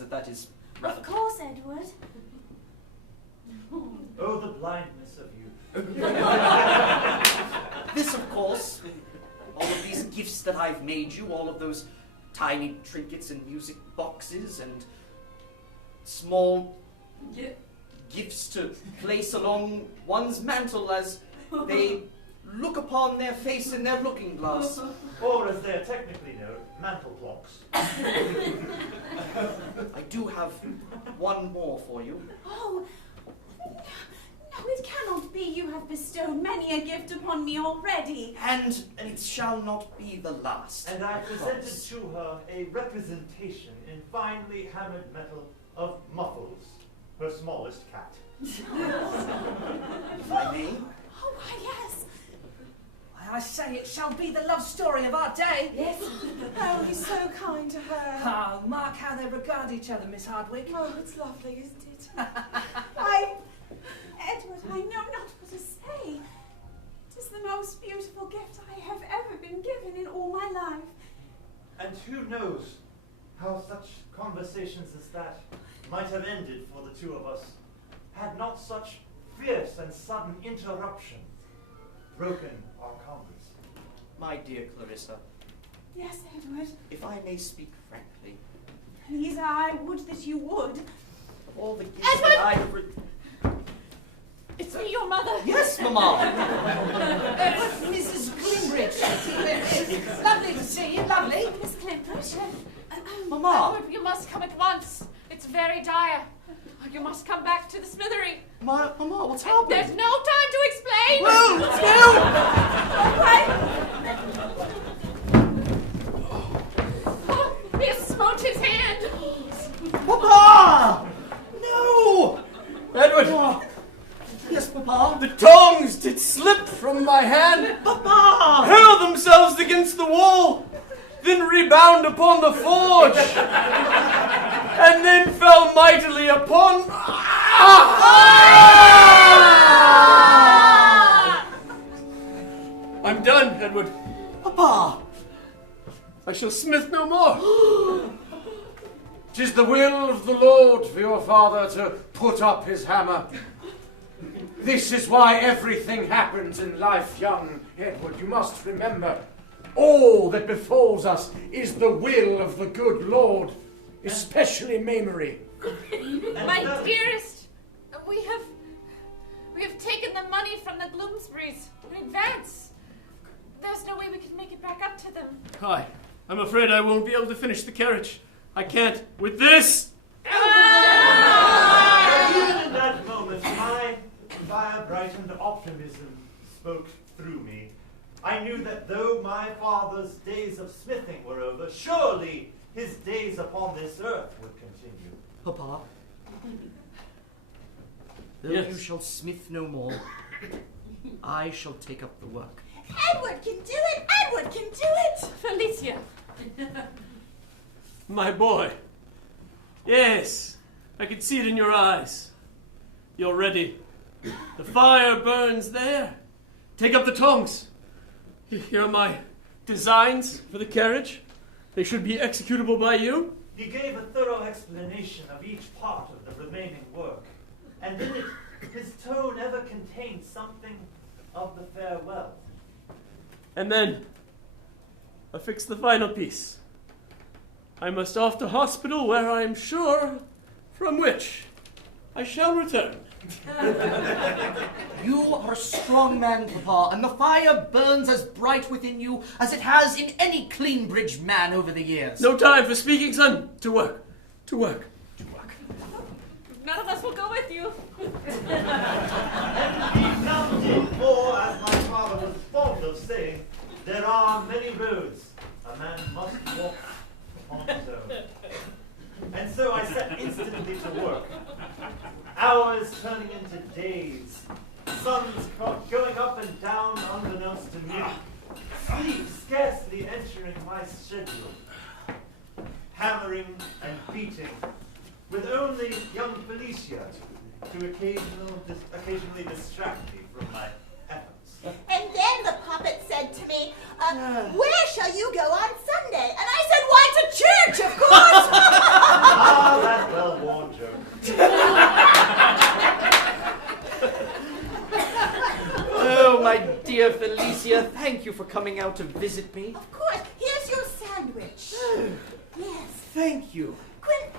realize that is rather... Of course, Edward. Oh, the blindness of you. This, of course, all of these gifts that I've made you, all of those tiny trinkets and music boxes and small gifts to place along one's mantle as they look upon their face in their looking glass. Or as they're technically known, mantle clocks. I do have one more for you. Oh, no, it cannot be. You have bestowed many a gift upon me already. And it shall not be the last. And I presented to her a representation in finely hammered metal of Muffles, her smallest cat. If I may. Oh, why, yes. I say it shall be the love story of our day. Yes. Oh, he's so kind to her. Oh, mark how they regard each other, Miss Hardwick. Oh, it's lovely, isn't it? Edward, I know not what to say. It is the most beautiful gift I have ever been given in all my life. And who knows how such conversations as that might have ended for the two of us, had not such fierce and sudden interruption broken our converse. My dear Clarissa, Yes, Edward. if I may speak frankly, Please, I would that you would. of all the gifts that I have... It's me, your mother. Yes, Mamma! Mrs. Greenbridge. It's lovely to see you, lovely. Miss Clintbush. Mamma! Edward, you must come at once. It's very dire. You must come back to the smithery. Mamma, what's happened? There's no time to explain. Well, Oh, he has smote his hand. Papa! No! Edward! Yes, Papa? The tongs did slip from my hand, Papa! hurl themselves against the wall, then rebound upon the forge, and then fell mightily upon... I'm done, Edward. Papa! I shall smith no more. 'Tis the will of the Lord for your father to put up his hammer. This is why everything happens in life, young Edward. You must remember, all that befalls us is the will of the good Lord, especially Mamery. My dearest, we have taken the money from the Gloomsburys in advance. There's no way we can make it back up to them. I'm afraid I won't be able to finish the carriage. I can't with this. Even in that moment, my fire-brightened optimism spoke through me. I knew that though my father's days of smithing were over, surely his days upon this earth would continue. Papa? Though Yes. you shall smith no more, I shall take up the work. Edward can do it! Edward can do it! Felicia. My boy. Yes, I can see it in your eyes. You're ready. The fire burns there. Take up the tongs. Here are my designs for the carriage. They should be executable by you. He gave a thorough explanation of each part of the remaining work, and in it, his tone ever contained something of the farewell. And then, affix the final piece. I must off to hospital where I am sure from which I shall return. You are a strong man, Papa, and the fire burns as bright within you as it has in any Cleanbridge man over the years. No time for speaking, son. To work. To work. To work. None of us will go with you. He found it, for, as my father was fond of saying, there are many roads a man must walk on his own. And so I set instantly to work. Hours turning into days. Suns going up and down unbeknownst to me. Sleep scarcely entering my schedule. Hammering and beating, with only young Felicia to occasionally distract me from my efforts. And then the puppet said to me, where shall you go on Sunday? And I said, why, to church, of course! Ah, dear Felicia, thank you for coming out to visit me. Of course. Here's your sandwich. Yes. Thank you. Quinn,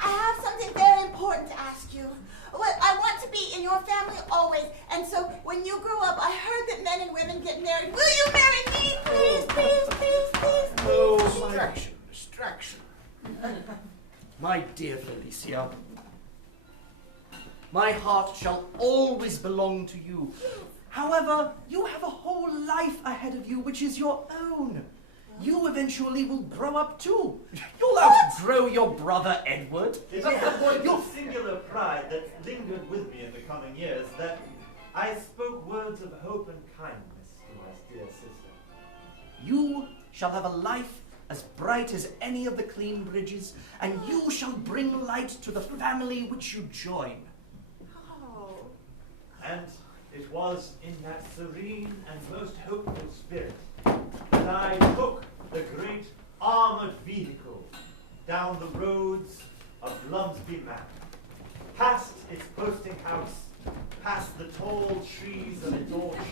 I have something very important to ask you. Well, I want to be in your family always, and so when you grow up, I heard that men and women get married. Will you marry me? Please, please, please, please, please. Oh, Distraction. my dear Felicia, my heart shall always belong to you. However, you have a whole life ahead of you which is your own. You eventually will grow up too. You'll outgrow your brother Edward. It is a point of singular pride that lingered with me in the coming years that I spoke words of hope and kindness to my dear sister. You shall have a life as bright as any of the Cleanbridges, and you shall bring light to the family which you join. Oh. And it was in that serene and most hopeful spirit that I took the great armored vehicle down the roads of Glumsby Manor, past its posting house, past the tall trees of its orchards,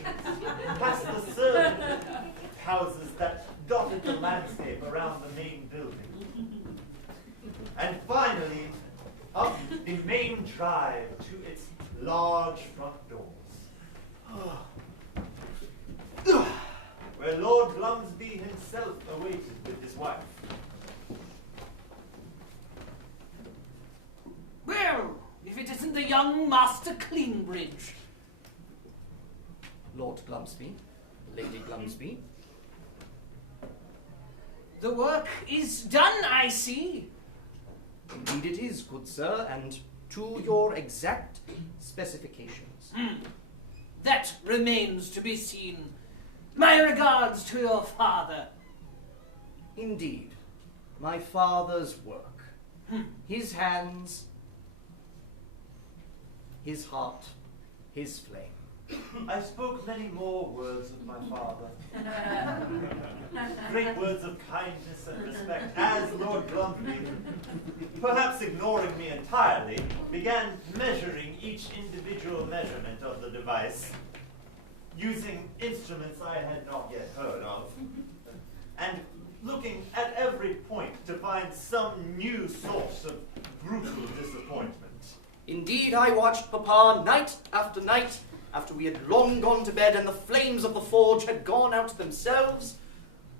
past the servant houses that dotted the landscape around the main building, and finally up the main drive to its large front doors, where Lord Glumsby himself awaited with his wife. Well, if it isn't the young Master Cleanbridge. Lord Glumsby, Lady Glumsby. The work is done, I see. Indeed it is, good sir, and to your exact specifications. That remains to be seen. My regards to your father. Indeed, my father's work. His hands, his heart, his flame. I spoke many more words of my father. Great words of kindness and respect, as Lord Glumsby, perhaps ignoring me entirely, began measuring each individual measurement of the device, using instruments I had not yet heard of, and looking at every point to find some new source of brutal disappointment. Indeed, I watched Papa night after we had long gone to bed and the flames of the forge had gone out themselves,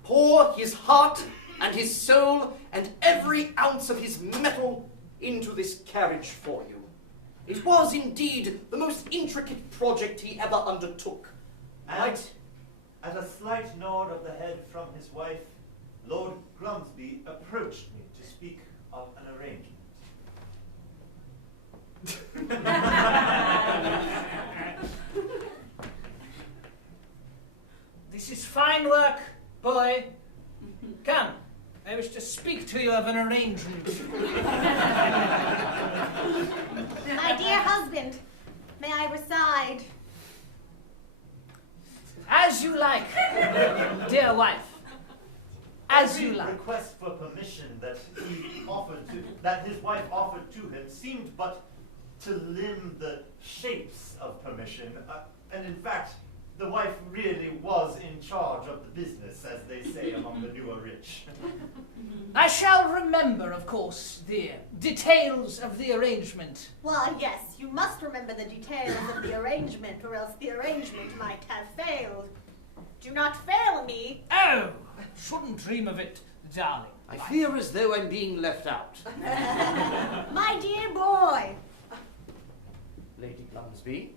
pour his heart and his soul and every ounce of his metal into this carriage for you. It was indeed the most intricate project he ever undertook. And at a slight nod of the head from his wife, Lord Glumsby approached me to speak of an arrangement. This is fine work, boy. Come, I wish to speak to you of an arrangement. My dear husband, may I reside? As you like, dear wife. As you Every like. request for permission that his wife offered to him seemed but to limn the shapes of permission, and in fact, the wife really was in charge of the business, as they say among the newer rich. I shall remember, of course, the details of the arrangement. Well, yes, you must remember the details of the arrangement, or else the arrangement might have failed. Do not fail me. Oh, shouldn't dream of it, darling. I fear as though I'm being left out. My dear boy. Lady Glumsby.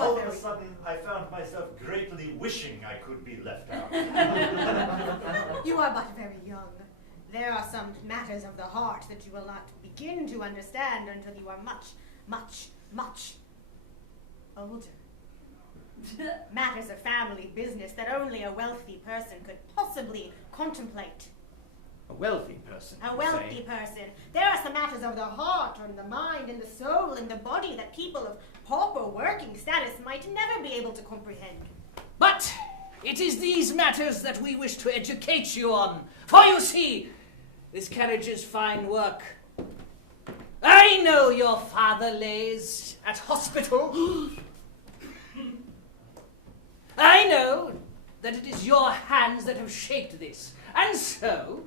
All of a sudden, I found myself greatly wishing I could be left out. You are but very young. There are some matters of the heart that you will not begin to understand until you are much, much, much older. Matters of family business that only a wealthy person could possibly contemplate. A wealthy person. A you wealthy say. person. There are some matters of the heart and the mind and the soul and the body that people of pauper working status might never be able to comprehend. But it is these matters that we wish to educate you on. For you see, this carriage is fine work. I know your father lays at hospital. that have shaped this. And so,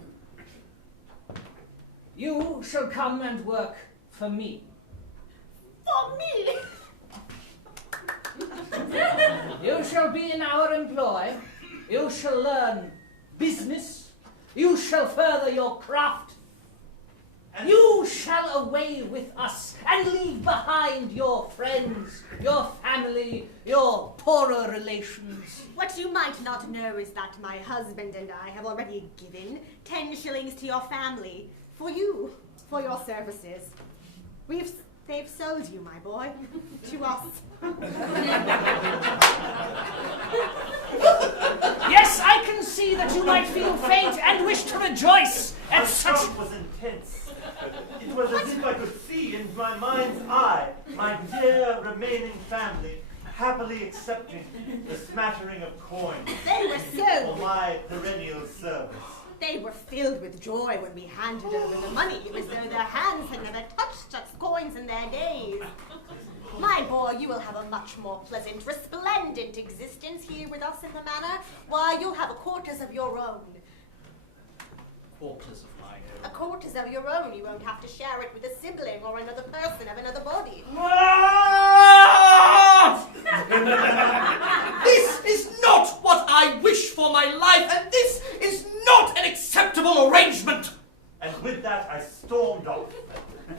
you shall come and work for me. For me? You shall be in our employ. You shall learn business. You shall further your craft. And You shall away with us and leave behind your friends, your family, your poorer relations. What you might not know is that my husband and I have already given 10 shillings to your family for you, for your services. They've sold you, my boy, to us. Yes, I can see that you might feel faint and wish to rejoice the at such... shock was intense. It was as if I could see in my mind's eye my dear remaining family happily accepting the smattering of coins They were for so... my perennial service. They were filled with joy when we handed over the money. It was though their hands had never touched such coins in their days. My boy, you will have a much more pleasant, resplendent existence here with us in the manor. Why, you'll have a quarters of your own. Quarters of my A quarters of your own. You won't have to share it with a sibling or another person of another body. This is not what I wish for my life, and this is not an acceptable arrangement. And with that, I stormed off,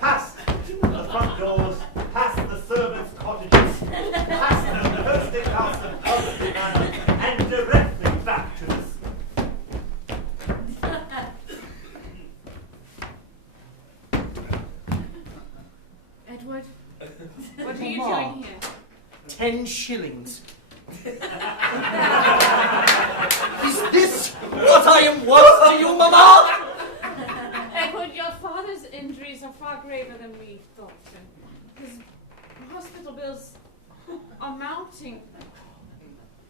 past the front doors, past the servants' cottages, past the posting house of Coventry Manor, and directly back to the Edward, what are you Mama. doing here? 10 shillings. Is this what I am worth to you, Mama? Edward, your father's injuries are far graver than we thought, and his hospital bills are mounting.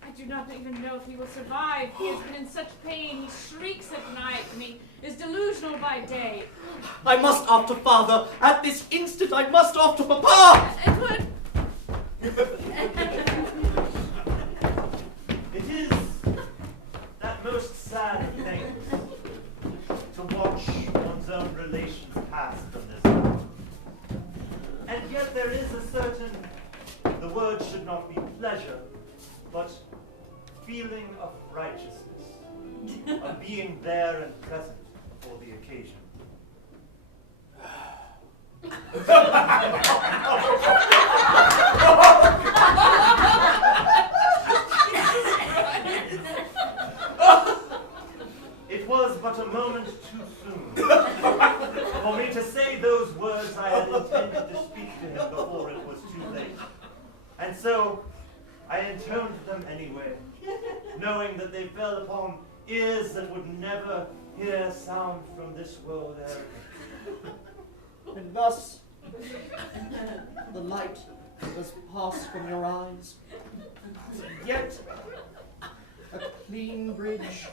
I do not even know if he will survive. He has been in such pain. He shrieks at night, and he is delusional by day. I must after father. At this instant, I must after Papa. Edward! It is that most sad thing to watch one's own relations pass from this earth. And yet there is a certain, the word should not be pleasure, but feeling of righteousness, of being there and present for the occasion. It was but a moment too soon for me to say those words I had intended to speak to him before it was too late. And so I intoned them anyway, knowing that they fell upon ears that would never hear sound from this world area. And thus, the light was passed from your eyes. Yet, a clean bridge.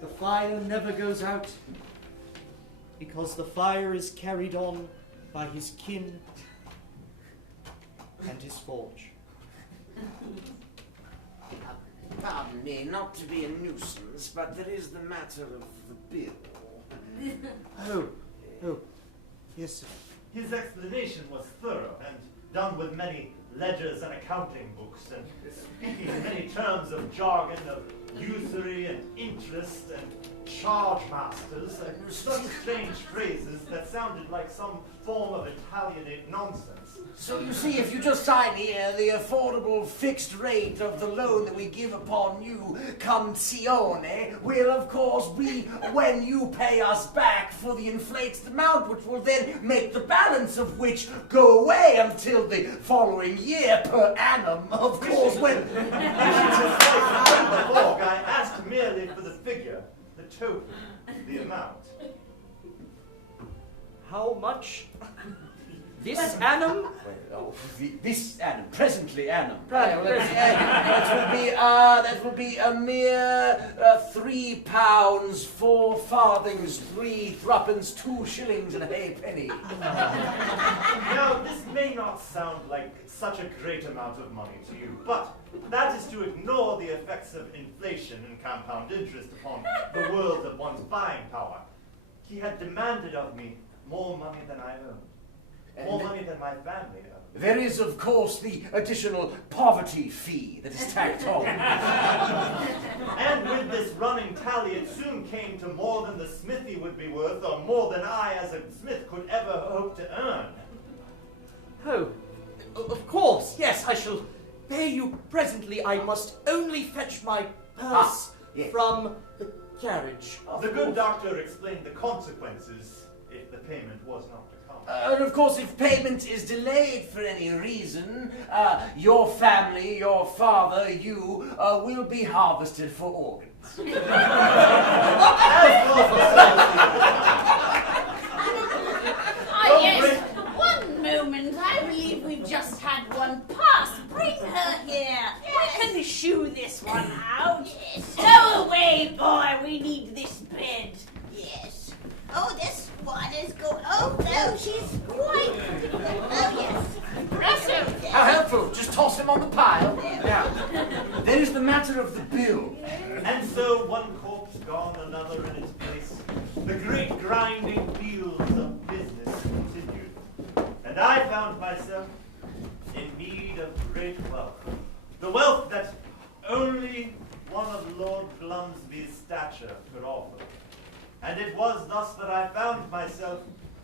The fire never goes out, because the fire is carried on by his kin and his forge. Pardon me, not to be a nuisance, but there is the matter of the bill. Oh, yes, sir. His explanation was thorough and done with many ledgers and accounting books and speaking in many terms of jargon, of usury and interest and charge masters and such strange phrases that sounded like some form of Italianate nonsense. So you see, if you just sign here the affordable fixed rate of the loan that we give upon you, Canzione, will of course be when you pay us back for the inflated amount, which will then make the balance of which go away until the following year per annum, of course, when... I asked merely for the figure, the total, the amount. How much? This annum? Well, this annum, presently annum. Presently. That will be a mere £3, 4 farthings, 3 threepence, 2 shillings and a halfpenny. Now, this may not sound like such a great amount of money to you, but that is to ignore the effects of inflation and compound interest upon the world of one's buying power. He had demanded of me more money than I earned. More money than my family earned. There is, of course, the additional poverty fee that is tacked on. And with this running tally, it soon came to more than the smithy would be worth, or more than I, as a smith, could ever hope to earn. Oh, of course, yes, I shall pay you presently. I must only fetch my purse yes. from the carriage. The good doctor explained the consequences if the payment was not to come. And of course, if payment is delayed for any reason, your family, your father, you, will be harvested for organs. Yes. One moment. I believe we've just had one pass. Bring her here. Yes. We can shoo this one out. Yes. Go away, boy. We need this bed. Yes. Oh, this one is good. Oh, no, she's quite. Oh, yes. Russell! How helpful! Just toss him on the pile. Now, there is the matter of the bill. And so one corpse gone, another in its place. The great grinding wheels of business continued. And I found myself in need of great wealth. The wealth that only one of Lord Glumsby's stature could offer. And it was thus that I found myself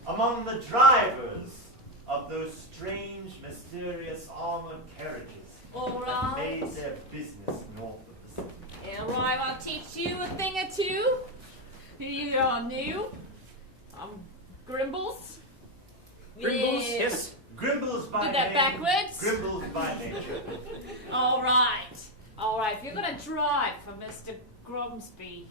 among the drivers of those strange, mysterious armored carriages All that right. made their business north of the city. All right, I'll teach you a thing or two. You are new. Grimbles. Grimbles, yes. Grimbles by Did that name, backwards? Grimbles by nature. All right. All right, if you're going to drive for Mr. Grumsby.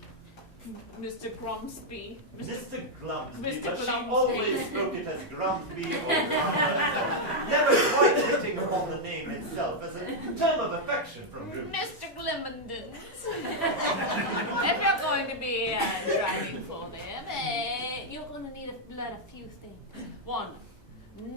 Mr. Grumsby. Mr. Glumsby, Mr. but she Glumsby. always spoke it as Grumsby or Grumsby, never quite hitting upon the name itself as a term of affection from Grimsby. Mr. Glimmenden. If you're going to be driving for them, you're going to need to learn a few things. One,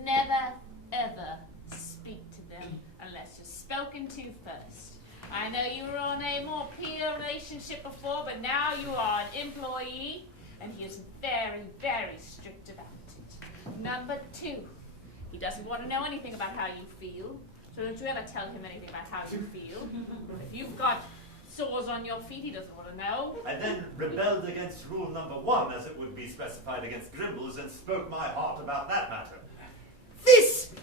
never ever speak to them unless you're spoken to first. I know you were on a more peer relationship before, but now you are an employee, and he is very, very strict about it. Number two, he doesn't want to know anything about how you feel, so don't you ever tell him anything about how you feel. If you've got sores on your feet, he doesn't want to know. I then rebelled against rule number 1, as it would be specified against Grimbles, and spoke my heart about that matter. This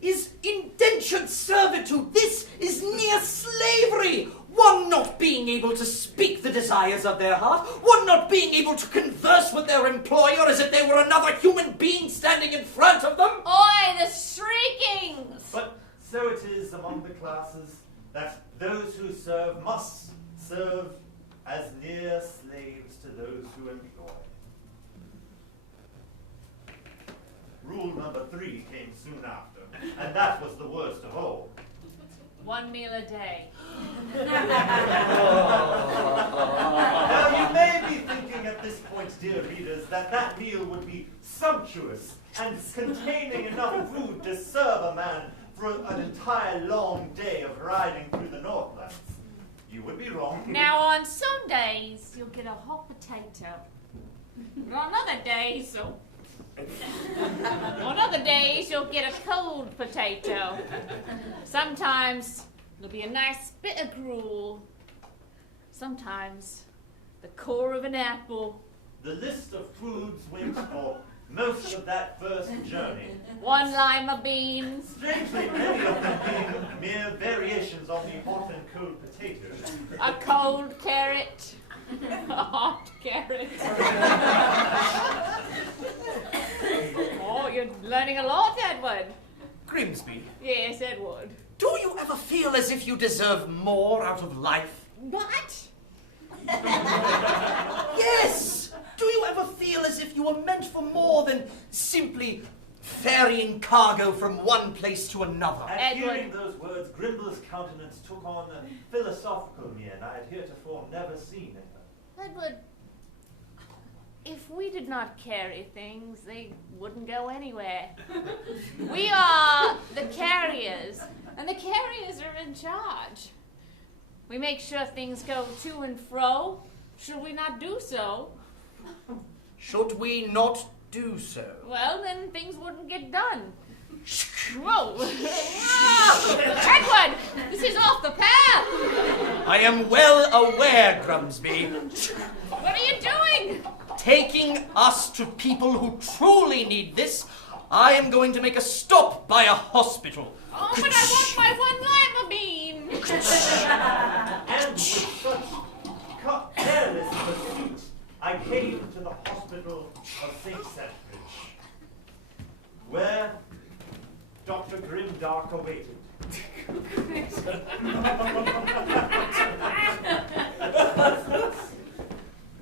is indentured servitude. This is near slavery. One not being able to speak the desires of their heart, one not being able to converse with their employer as if they were another human being standing in front of them. Oi, the shriekings! But so it is among the classes that those who serve must serve as near slaves to those who employ. Rule number 3 came soon after, and that was the worst of all. 1 meal a day. Now you may be thinking at this point, dear readers, that that meal would be sumptuous and containing enough food to serve a man for an entire long day of riding through the Northlands. You would be wrong. Now, on some days, you'll get a hot potato. But on other days, you'll get a cold potato. Sometimes it'll be a nice bit of gruel. Sometimes the core of an apple. The list of foods went for most of that first journey. 1 lima beans. Strangely, many of them being mere variations on the hot and cold potatoes. A cold carrot. A hot carrot. Oh, you're learning a lot, Edward. Grimsby, Yes, Edward. do you ever feel as if you deserve more out of life? What? Yes! Do you ever feel as if you were meant for more than simply ferrying cargo from one place to another. At hearing those words, Grimble's countenance took on a philosophical mien I had heretofore never seen in her. Edward, if we did not carry things, they wouldn't go anywhere. We are the carriers, and the carriers are in charge. We make sure things go to and fro. Should we not do so? Should we not do so? Well, then things wouldn't get done. Whoa! Edward, this is off the path! I am well aware, Grumsby. What are you doing? Taking us to people who truly need this, I am going to make a stop by a hospital. Oh, but I want my one lima bean! And with such careless pursuit, I came to the hospital of St. Sandbridge, where Dr. Grimdark awaited.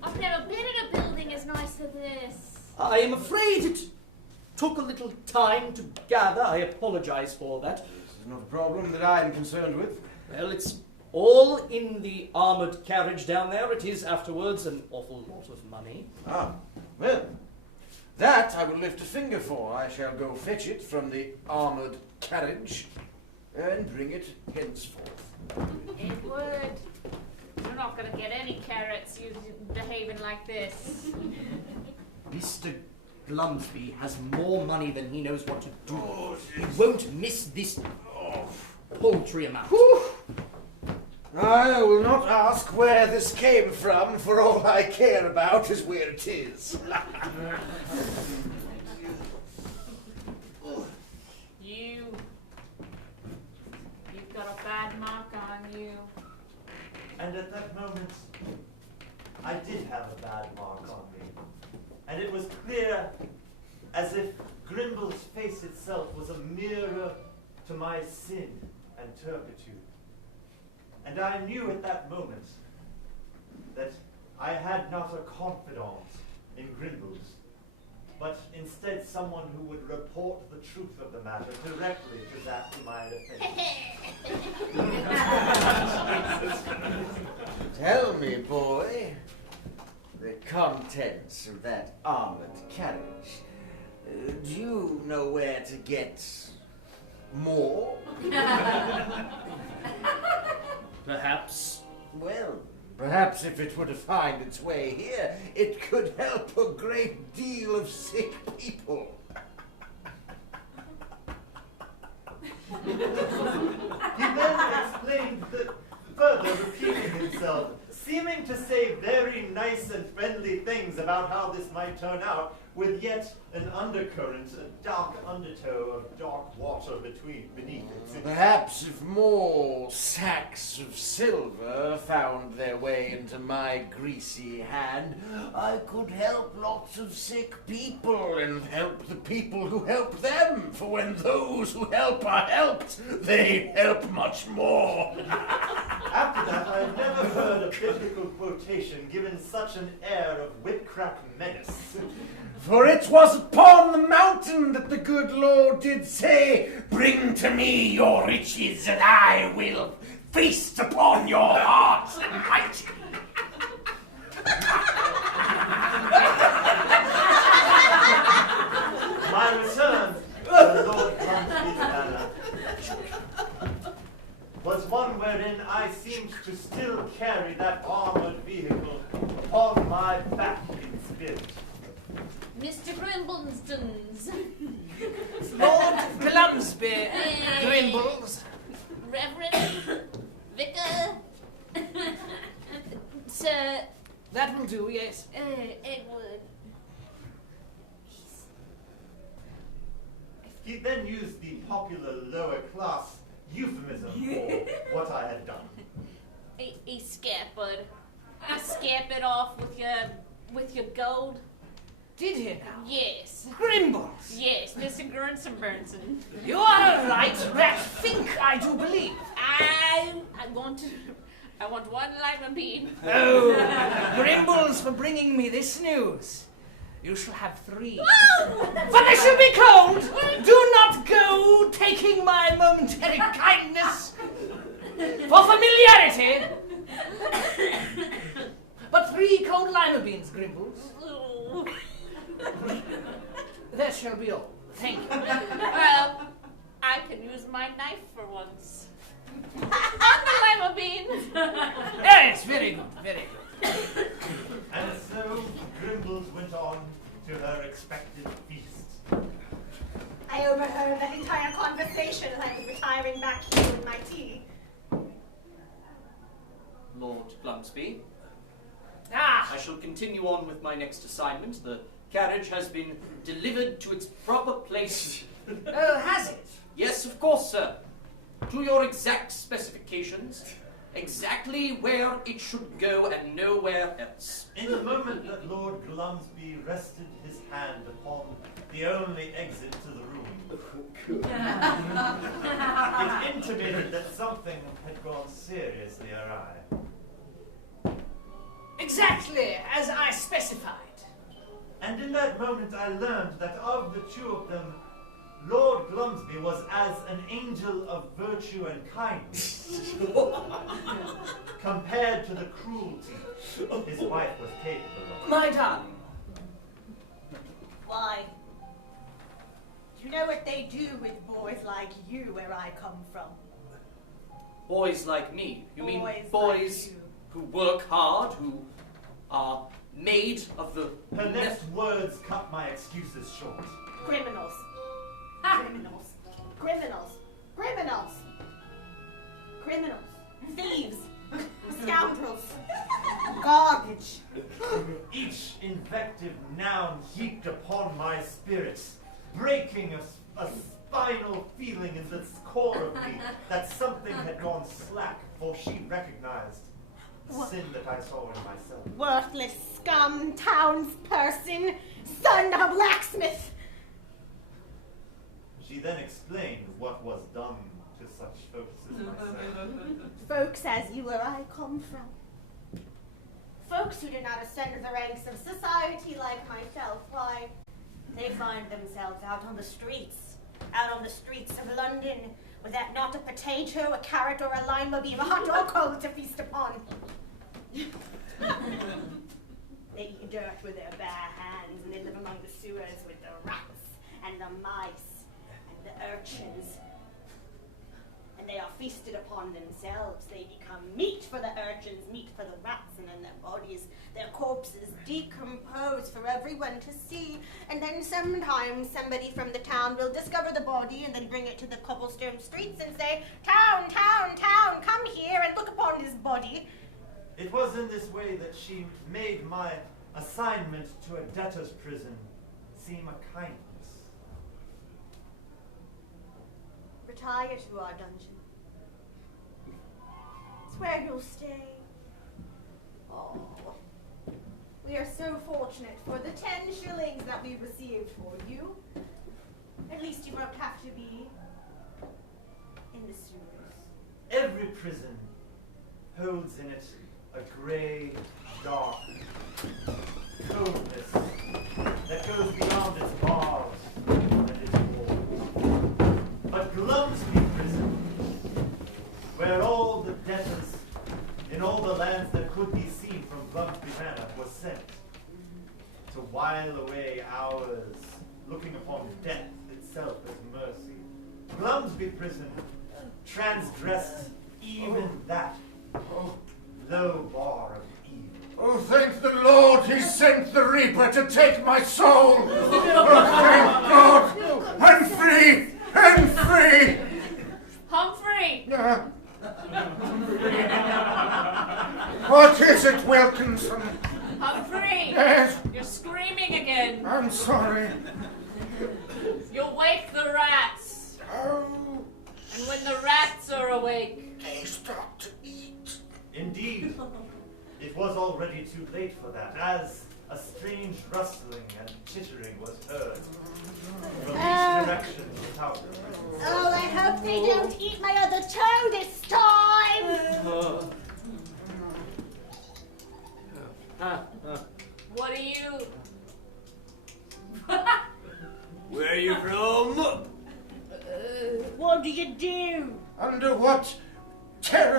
I've never been in a building as nice as this. I am afraid it took a little time to gather. I apologize for that. This is not a problem that I am concerned with. Well, it's all in the armoured carriage down there. It is afterwards an awful lot of money. Ah, well, that I will lift a finger for. I shall go fetch it from the armoured carriage and bring it henceforth. Edward, you're not going to get any carrots you behaving like this. Mr. Glumsby has more money than he knows what to do with. He won't miss this paltry amount. Whew. I will not ask where this came from, for all I care about is where it is. You've got a bad mark on you. And at that moment, I did have a bad mark on me. And it was clear as if Grimble's face itself was a mirror to my sin and turpitude. And I knew at that moment that I had not a confidant in Grimble's, but instead someone who would report the truth of the matter directly to that whom I had offended. Tell me, boy, the contents of that armoured carriage. Do you know where to get more? Perhaps. Well, perhaps if it were to find its way here, it could help a great deal of sick people. He then explained that, further repeating himself, seeming to say very nice and friendly things about how this might turn out, with yet an undercurrent, a dark undertow of dark water beneath it. Perhaps if more sacks of silver found their way into my greasy hand, I could help lots of sick people and help the people who help them. For when those who help are helped, they help much more. After that, I had never heard a biblical quotation given such an air of whipcrack menace. For it was upon the mountain that the good Lord did say, "Bring to me your riches, and I will feast upon your hearts and might." My return to Lord Glumsby's manor was one wherein I seemed to still carry that armoured vehicle upon my back in spirit. Mr. Grimbleston's. Lord Glumsby, Grimbles. Reverend Vicar. Sir. That will do, yes. Edward. He then used the popular lower class euphemism for what I had done. A scapered. Scap it off with your gold. Did he now? Yes. Grimbles! Yes, Mr. Gurnson. You are a right rat think, I do believe. I want one lima bean. Oh, Grimbles for bringing me this news. You shall have 3. But they shall be cold! Do not go taking my momentary kindness for familiarity! But 3 cold lima beans, Grimbles. That shall be all. Thank you. Well, I can use my knife for once. Lima beans. Yes, very good, very good. And so Grimbles went on to her expected feast. I overheard that entire conversation as I was retiring back here with my tea. Lord Glumsby, Ah, I shall continue on with my next assignment. The carriage has been delivered to its proper place. oh, has it? Yes, of course, sir. To your exact specifications, exactly where it should go and nowhere else. In the moment that Lord Glumsby rested his hand upon the only exit to the room, it intimated that something had gone seriously awry. Exactly as I specified. And in that moment I learned that of the 2 of them, Lord Glumsby was as an angel of virtue and kindness compared to the cruelty his wife was capable of. My darling. Why? Do you know what they do with boys like you where I come from? Boys like me. You mean Boys like boys you. who work hard, who are made of the... Her next words cut my excuses short. Criminals. Criminals. Criminals. Criminals. Criminals. Thieves. Scoundrels. Garbage. Each invective noun heaped upon my spirit, breaking a spinal feeling in the core of me that something had gone slack, for she recognized the sin that I saw in myself. Worthless scum, townsperson, son of a blacksmith. She then explained what was done to such folks as myself. Folks as you where I come from. Folks who do not ascend the ranks of society like myself, why, they find themselves out on the streets of London, without not a potato, a carrot, or a lima bean, hot or cold to feast upon. They eat dirt with their bare hands, and they live among the sewers with the rats and the mice and the urchins. And they are feasted upon themselves. They become meat for the urchins, meat for the rats, and then their bodies, their corpses decompose for everyone to see. And then sometimes somebody from the town will discover the body and then bring it to the cobblestone streets and say, "Town, town, town, come here and look upon this body." It was in this way that she made my assignment to a debtor's prison seem a kindness. Retire to our dungeon. It's where you'll stay. Oh, we are so fortunate for the 10 shillings that we received for you. At least you won't have to be in the sewers. Every prison holds in it a grey, dark coldness that goes beyond its bars and its walls. But Glumsby prison, where all the debtors in all the lands that could be seen from Glumsby Manor were sent to while away hours looking upon death itself as mercy. Glumsby prison transgressed even that low bar of evil. Oh, thank the Lord he sent the Reaper to take my soul! Oh, thank God! I'm free! I'm free! Humphrey! What is it, Wilkinson? Humphrey! Yes, You're screaming again. I'm sorry. You'll wake the rats. Oh, And when the rats are awake, they stop to eat. Indeed, it was already too late for that, as a strange rustling and chittering was heard from each direction without repentance. Oh, I hope they don't eat my other toe this time! what are you...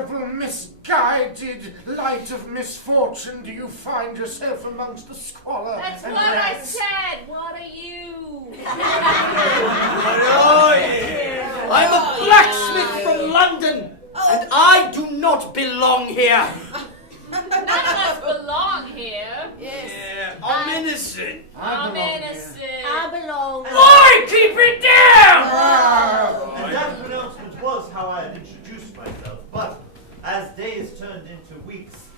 terrible, misguided light of misfortune do you find yourself amongst the squalor? That's and what I rats? said. What are you? What are you? I'm a blacksmith from London, and I do not belong here. None of us belong here. Yeah, I'm innocent. I'm innocent. I belong. Boy, keep it down! And that pronouncement was how I had introduced myself, but as days turned into weeks,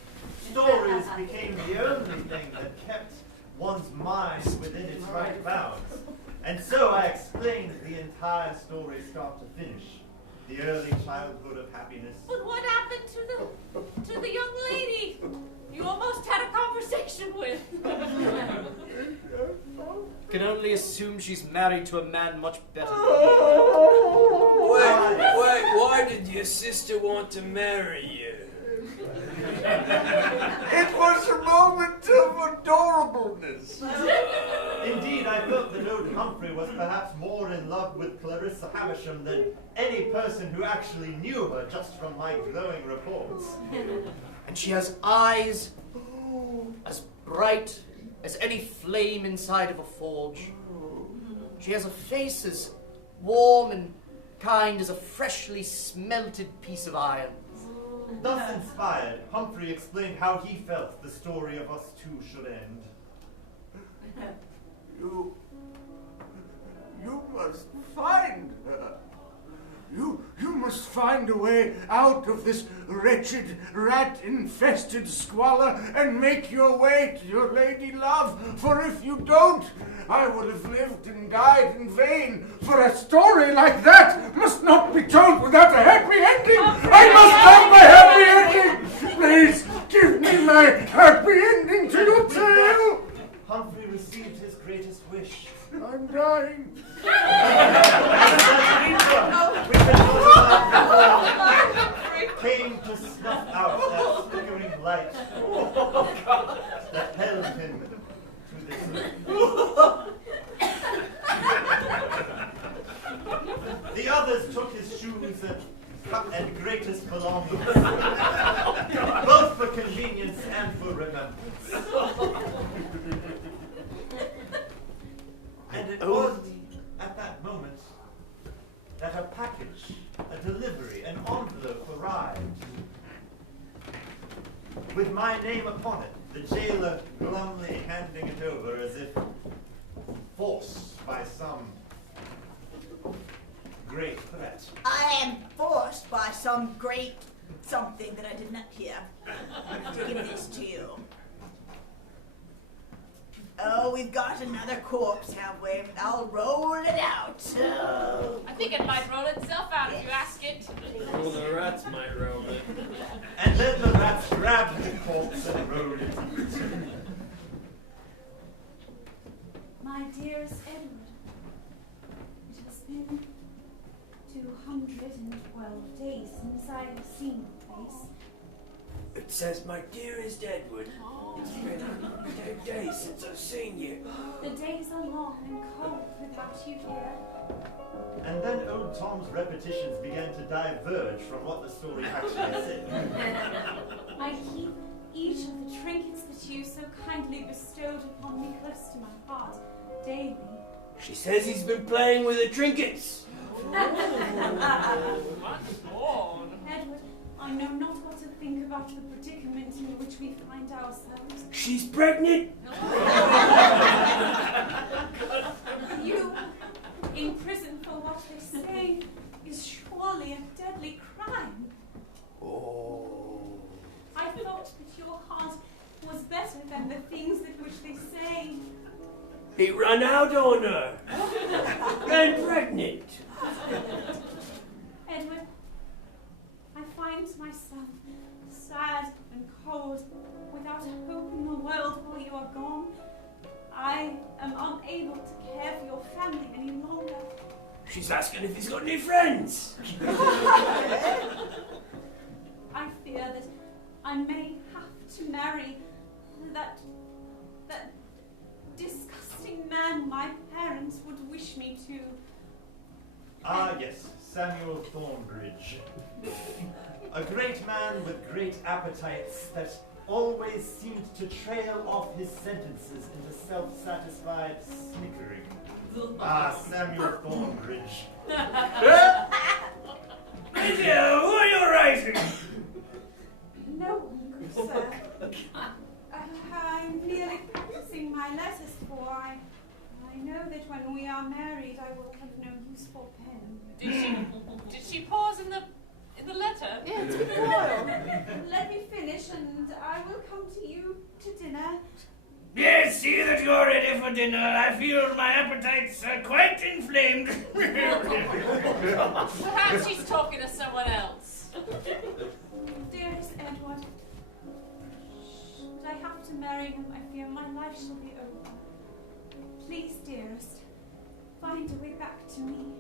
stories became the only thing that kept one's mind within its right bounds. And so I explained the entire story start to finish. The early childhood of happiness. But what happened to the young lady you almost had a conversation with? Can only assume she's married to a man much better. Wait, why did your sister want to marry you? It was a moment of adorableness. Indeed, I felt that old Humphrey was perhaps more in love with Clarissa Havisham than any person who actually knew her just from my glowing reports. And she has eyes as bright as any flame inside of a forge. She has a face as warm and kind as a freshly smelted piece of iron. Thus inspired, Humphrey explained how he felt the story of us two should end. You must find her. You must find a way out of this wretched, rat-infested squalor and make your way to your lady love. For if you don't, I will have lived and died in vain. For a story like that must not be told without a happy ending. I must have my happy ending. Please give me my happy ending to your tale. Humphrey received his greatest wish. I'm dying. Came to snuff out that flickering light that held him to this earth. The others took his shoes and greatest belongings, both for convenience and for remembrance. And it was at that moment that a package, a delivery, an envelope arrived. With my name upon it, the jailer glumly handing it over as if forced by some great threat. I am forced by some great something that I did not hear to give this to you. Oh, we've got another corpse, have we? I'll roll it out. Oh. I think it might roll itself out if you ask it. Well, the rats might roll it. And then the rats grabbed the corpse and rolled it. My dearest Edward, it has been 212 days since I have seen the place. It says, my dearest Edward, it's been 10 days since I've seen you. The days are long and cold without you here. And then old Tom's repetitions began to diverge from what the story actually said. I keep each of the trinkets that you so kindly bestowed upon me close to my heart daily. She says he's been playing with the trinkets. Edward, I know not what to think about the predicament in which we find ourselves. She's pregnant. You, in prison for what they say, is surely a deadly crime. Oh. I thought that your heart was better than the things that which they say. He ran out on her. And pregnant. Edward, I find myself sad and cold, without hope in the world while you are gone. I am unable to care for your family any longer. She's asking if he's got any friends. I fear that I may have to marry that disgusting man my parents would wish me to. Ah, yes, Samuel Thornbridge. A great man with great appetites that always seemed to trail off his sentences into self-satisfied snickering. Ah, Samuel Thornbridge. Who are you writing? No, good sir. I'm merely practicing my letters, for I know that when we are married, I will have no use for pen. Did she pause in the letter? Yeah, it's been a while. Let me finish, and I will come to you to dinner. Yes, see that you're ready for dinner. I feel my appetites are quite inflamed. Perhaps she's talking to someone else. Dearest Edward, should I have to marry him, I fear my life shall be over. Please, dearest, find a way back to me.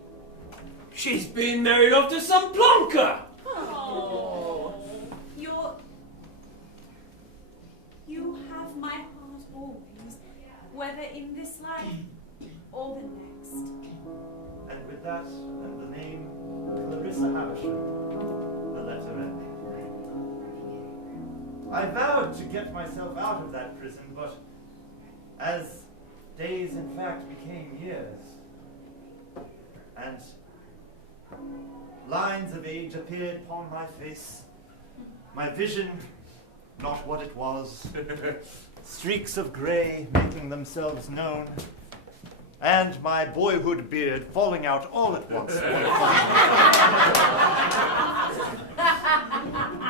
She's been married off to some plonker. Oh. You have my heart always, whether in this life or the next. And with that, and the name Clarissa Havisham, the letter ended. I vowed to get myself out of that prison, but as days in fact became years, and lines of age appeared upon my face, my vision not what it was, streaks of grey making themselves known, and my boyhood beard falling out all at once.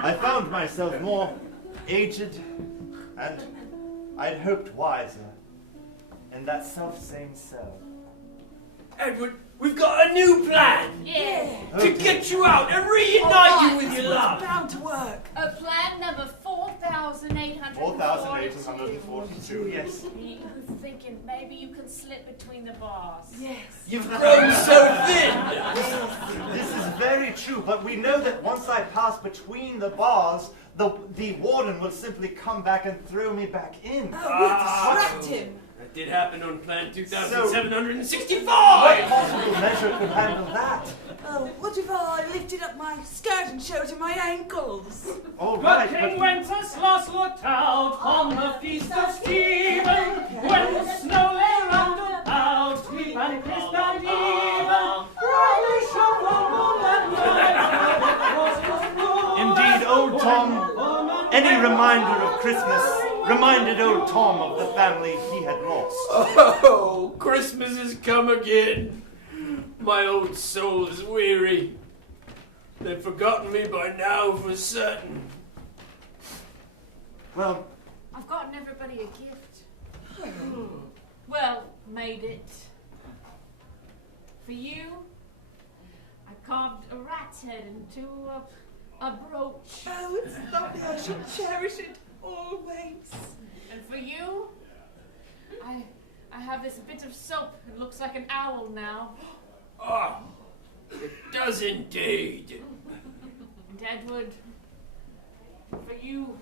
I found myself more aged and I'd hoped wiser in that self-same cell. Edward, we've got a new plan. Yeah. To get you out and reunite you with your love. Bound to work. Plan number 4,842. 4,842, yes. I'm thinking maybe you can slip between the bars. Yes. You've grown so thin. This is very true, but we know that once I pass between the bars, the warden will simply come back and throw me back in. Oh, we'll distract him. That did happen on plan 2,765. What possible measure could handle that? Oh, what if I lifted up my skirt and showed him my ankles? All But right, King Wenceslas looked out on the feast of Stephen, when the snow lay round about, sweet and crisp and even, brightly shone the moonlight. Indeed, old Tom, any reminder of Christmas reminded old Tom of the family he had lost. Oh, Christmas has come again. My old soul is weary. They've forgotten me by now for certain. Well, I've gotten everybody a gift. Well, made it. For you, I carved a rat's head into a brooch. Oh, it's lovely. I shall cherish it always. And for you, I have this bit of soap. It looks like an owl now. Ah, it does indeed. And Edward, for you,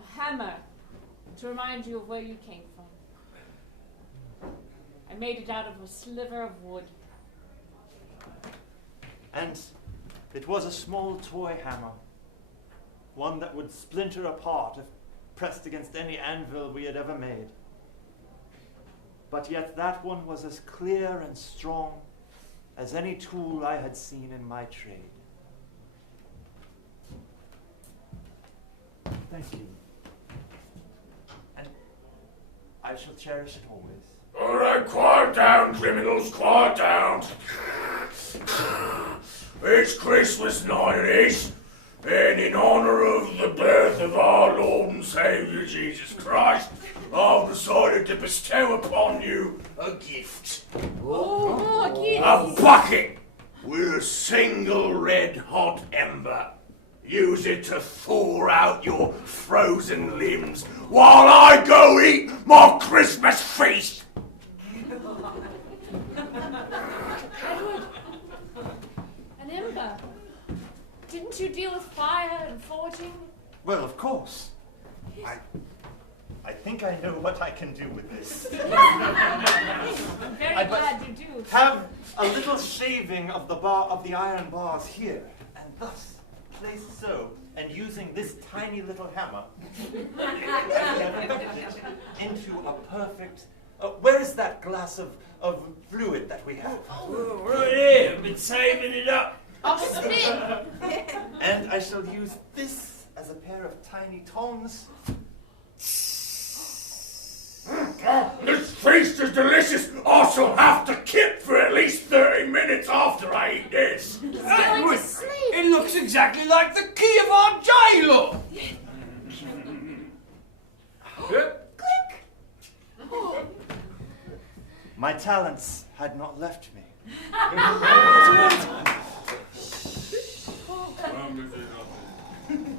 a hammer to remind you of where you came from. I made it out of a sliver of wood. and it was a small toy hammer, one that would splinter apart if pressed against any anvil we had ever made. But yet that one was as clear and strong as any tool I had seen in my trade. Thank you. And I shall cherish it always. All right, quiet down, criminals, quiet down. It's Christmas night, it is. And in honor of the birth of our Lord and Savior Jesus Christ, I've decided to bestow upon you a gift. Oh, a gift. A bucket with a single red-hot ember. Use it to thaw out your frozen limbs while I go eat my Christmas feast. Edward, an ember. Didn't you deal with fire and forging? Well, of course. I think I know what I can do with this. I'm very glad you do. Have a little shaving of the iron bars here, and thus placed so, and using this tiny little hammer, into a perfect. Where is that glass of fluid that we have? Oh, right here. I've been saving it up. I'll spit. And I shall use this as a pair of tiny tongs. This feast is delicious. I shall have to kip for at least 30 minutes after I eat this. Going to sleep. It looks exactly like the key of our jailer. Click! My talents had not left me.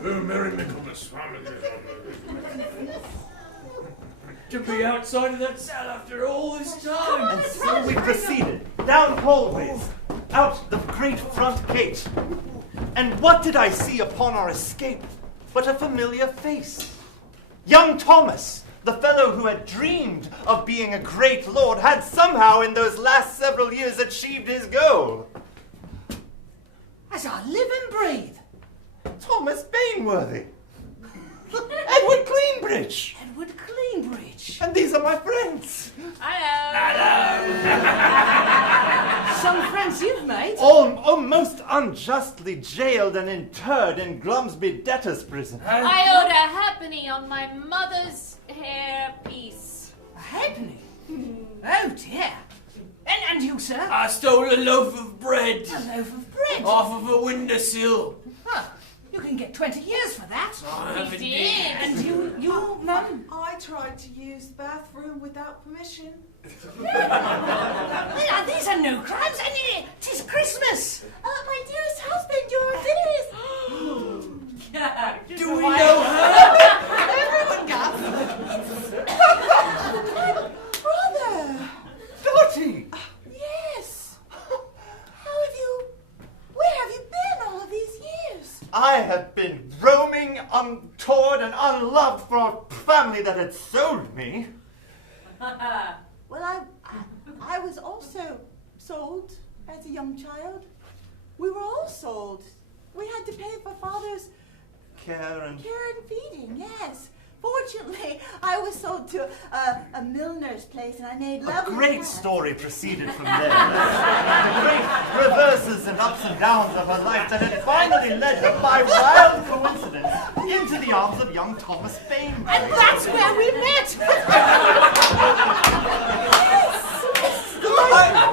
Oh, Merry Michaelmas. To be outside of that cell after all this time. And so we proceeded, down hallways, out the great front gate. And what did I see upon our escape but a familiar face? Young Thomas, the fellow who had dreamed of being a great lord, had somehow in those last several years achieved his goal. As I live and breathe. Thomas Bainworthy. Edward Cleanbridge. Edward Cleanbridge. And these are my friends. Hello. Some friends you've made. All most unjustly jailed and interred in Glumsby debtor's prison. I owed a halfpenny on my mother's hairpiece. A halfpenny? Oh dear. And you, sir? I stole a loaf of bread A loaf of bread. off of a windowsill. Huh. You can get 20 years for that. I We have did. indeed. And you, Mum? I tried to use the bathroom without permission. These are no crimes, and tis Christmas. My dearest husband, your dinners. Do we know her? Everyone gasps. Brother. Dottie! Yes. Where have you been all of these years? I have been roaming untoward and unloved for a family that had sold me. Well, I was also sold as a young child. We were all sold. We had to pay for father's Care and feeding, yes. Fortunately, I was sold to a milliner's place and I made a lovely great hats. story proceeded from there. The great reverses and ups and downs of her life that had finally led her by wild coincidence into the arms of young Thomas Bainbridge. And that's where we met.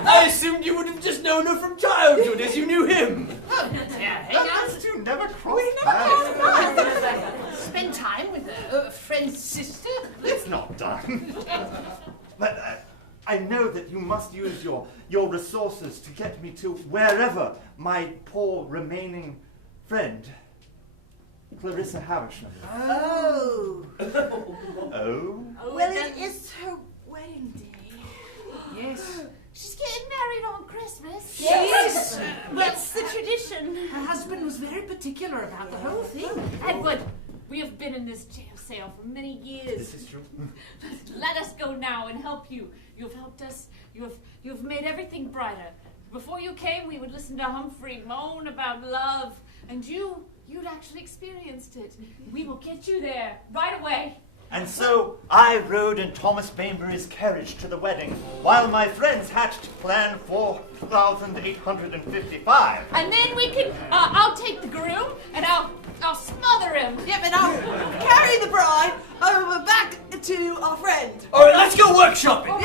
I assumed you would have just known her from childhood as you knew him. Hang on. Those two never crossed paths. Spend time with a friend's sister. It's not done. But I know that you must use your resources to get me to wherever my poor remaining friend, Clarissa Havisham. Oh. Oh? Well, it is her wedding day. Yes. She's getting married on Christmas. Yes. That's the tradition. Her husband was very particular about the whole thing. Edward, we have been in this jail cell for many years. This is true. Let us go now and help you. You've helped us. You've made everything brighter. Before you came, we would listen to Humphrey moan about love, and you'd actually experienced it. We will get you there right away. And so I rode in Thomas Bainbury's carriage to the wedding, while my friends hatched plan 4,855. And then we can. I'll take the groom and I'll smother him. Yep, and I'll carry the bride over back to our friend. All right, let's go workshopping.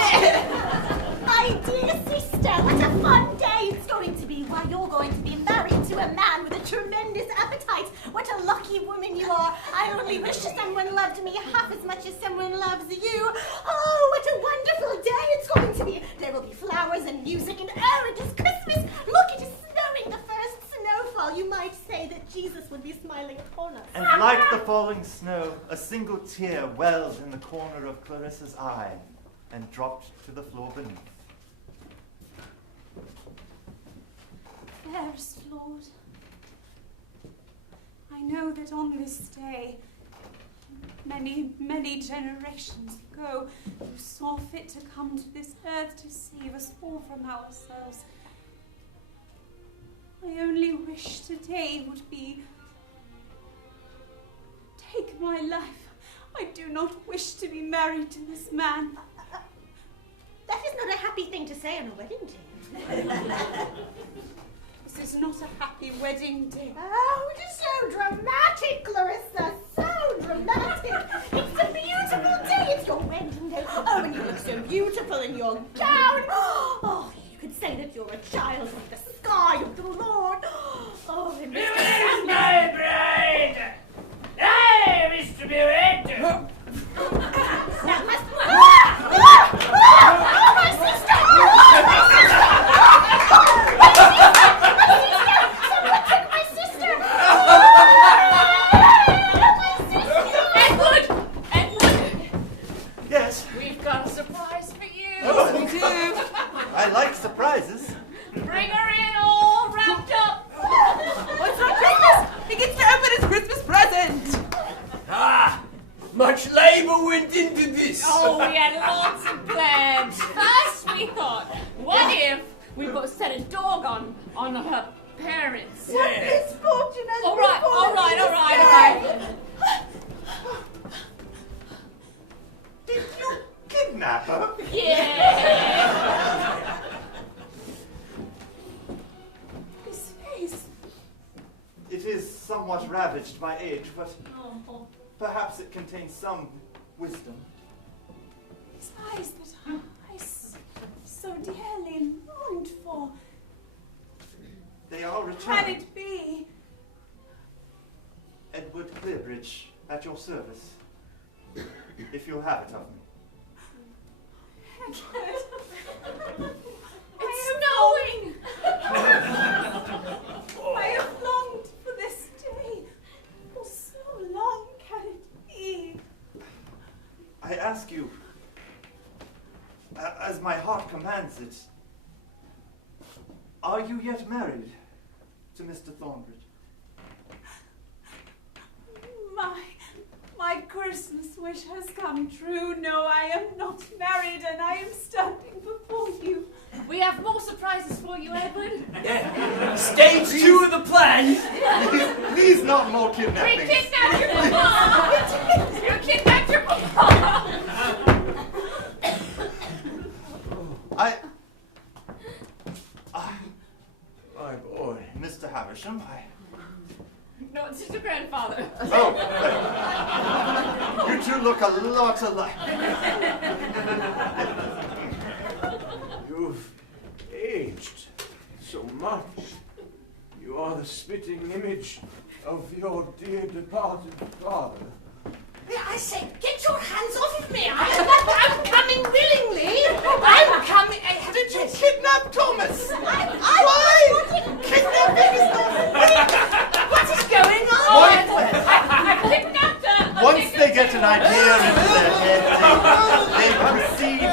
My dear sister, what a fun day it's going to be. Why, you're going to be married to a man with a tremendous appetite. What a lucky woman you are. I only wish someone loved me half as much as someone loves you. Oh, what a wonderful day it's going to be. There will be flowers and music and oh, it is Christmas. Look, it is snowing, the first snowfall. You might say that Jesus would be smiling upon us. And like the falling snow, a single tear welled in the corner of Clarissa's eye and dropped to the floor beneath. Fairest Lord, I know that on this day many, many generations ago, you saw fit to come to this earth to save us all from ourselves. My only wish today would be, take my life. I do not wish to be married to this man. That is not a happy thing to say on a wedding day. This is not a happy wedding day. Oh, it is so dramatic, Clarissa. So dramatic. It's a beautiful day. It's your wedding day. Oh, and you look so beautiful in your gown. Oh, you could say that you're a child of the sky of the Lord. Oh, and You is my bride! Hey, Mr. Beard! That must... Oh, my sister! Oh, my sister! Edward! Yes? We've got a surprise for you. Oh, me too. I like surprises. Bring her in all wrapped up. What's on Christmas? He gets to open his Christmas present. Ah! Much labour went into this. Oh, we had lots of plans. First we thought, what if we both set a dog on her parents? What misfortune has All right. Did you kidnap her? Yeah. His face. It is somewhat ravaged by age, but Oh, perhaps it contains some wisdom. his eyes that I so dearly longed for. They are Can returned. it be? Edward Clearbridge, at your service. If you'll have it of me. It's snowing. I have longed for this day for so long. Can it be? I ask you, as my heart commands it, are you yet married to Mr. Thornbridge? My Christmas wish has come true. No, I am not married, and I am standing before you. We have more surprises for you, Edward. Stage 2 of the plan. Please not more We kidnapping. kidnapped your papa. You kidnapped your papa. My boy. Mr. Havisham, No, it's just your grandfather. Oh, you two look a lot alike. You've aged so much. You are the spitting image of your dear departed father. I say, get your hands off of me! I'm coming willingly! I'm coming... Did you kidnap Thomas? Why? Kidnapping is not... What is going on? I kidnapped her. Once they get an idea into their head, they proceed.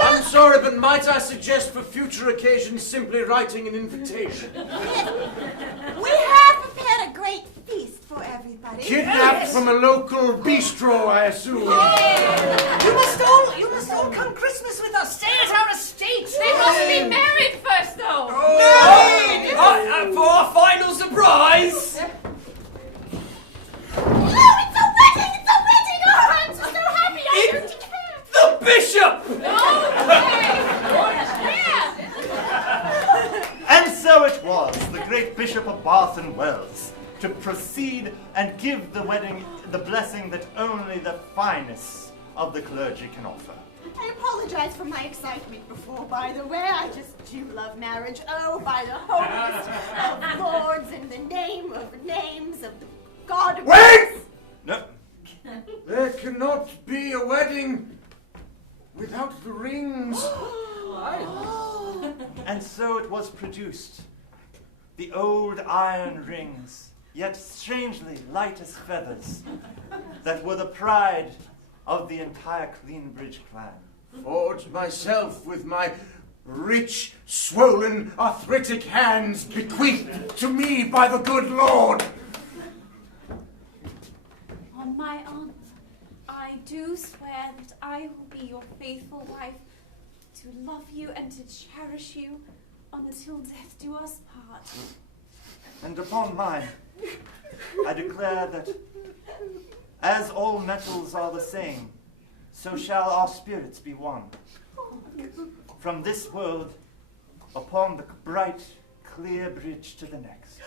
I'm sorry, but might I suggest for future occasions simply writing an invitation? We have prepared a great feast for everybody. Kidnapped from a local bistro, I assume. You must all come Christmas with us. Stay at our estate. They must be married first, though. For our final surprise. Oh, it's a wedding! It's a wedding! Oh, I'm so happy! I don't care! The bishop. And so it was, the great Bishop of Bath and Wells, to proceed and give the wedding the blessing that only the finest of the clergy can offer. I apologize for my excitement before, by the way. I just do love marriage. Oh, by the holiest of lords, in the name of names of the God of... Wait! No, There cannot be a wedding without the rings. and so it was produced. The old iron rings, yet strangely light as feathers, that were the pride of the entire Cleanbridge clan. Forged myself with my rich, swollen, arthritic hands bequeathed to me by the good Lord. On my honor, I do swear that I will be your faithful wife, to love you and to cherish you until death do us part. And upon mine, I declare that as all metals are the same, so shall our spirits be one. From this world, upon the bright, clear bridge to the next.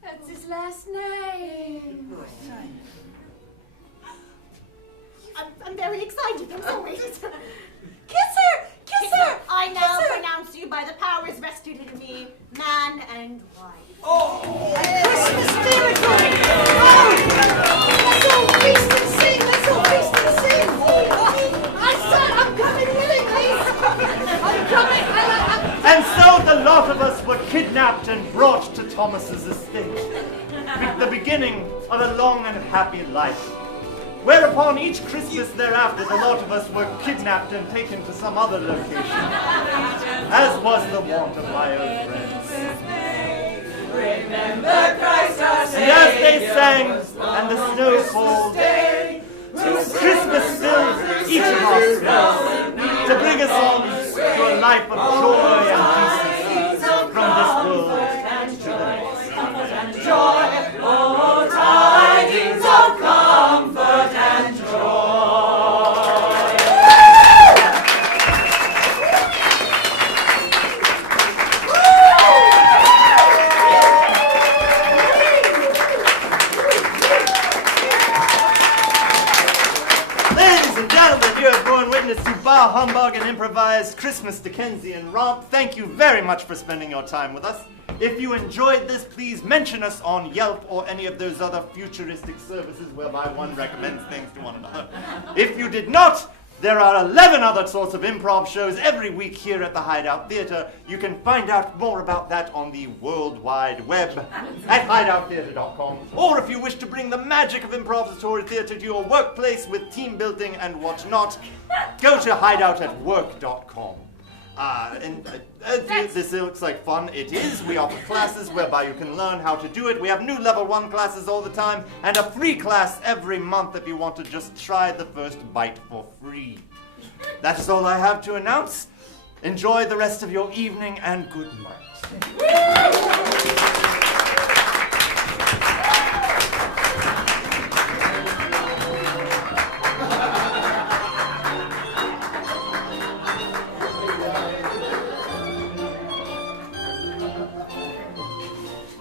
That's his last name. I'm very excited. I'm so waiting. Kiss her! Kiss her! I now Kiss her! pronounce you by the powers vested in me, man and wife. Christmas miracle! Let's all feast and sing! Let's all feast and sing! I said I'm coming willingly! I'm coming! And so the lot of us were kidnapped and brought to Thomas's estate. The beginning of a long and happy life. Whereupon each Christmas thereafter, the lot of us were kidnapped and taken to some other location, as was the wont of my old friends. Remember Christ our Savior. And as they sang, and the snow falls, Christmas filled each of us to bring us on to a life of joy and decency from this world to the next. Joy, oh, tidings of comfort and joy. Ladies and gentlemen, you have borne witness to Bar Humbug and improvised Christmas Dickensian romp. Thank you very much for spending your time with us. If you enjoyed this, please mention us on Yelp or any of those other futuristic services whereby one recommends things to one another. If you did not, there are 11 other sorts of improv shows every week here at the Hideout Theatre. You can find out more about that on the World Wide Web at hideouttheatre.com. Or if you wish to bring the magic of improvisatory theatre to your workplace with team building and whatnot, go to hideoutatwork.com. This looks like fun. It is. We offer classes whereby you can learn how to do it. We have new level 1 classes all the time and a free class every month if you want to just try the first bite for free. That is all I have to announce. Enjoy the rest of your evening and good night.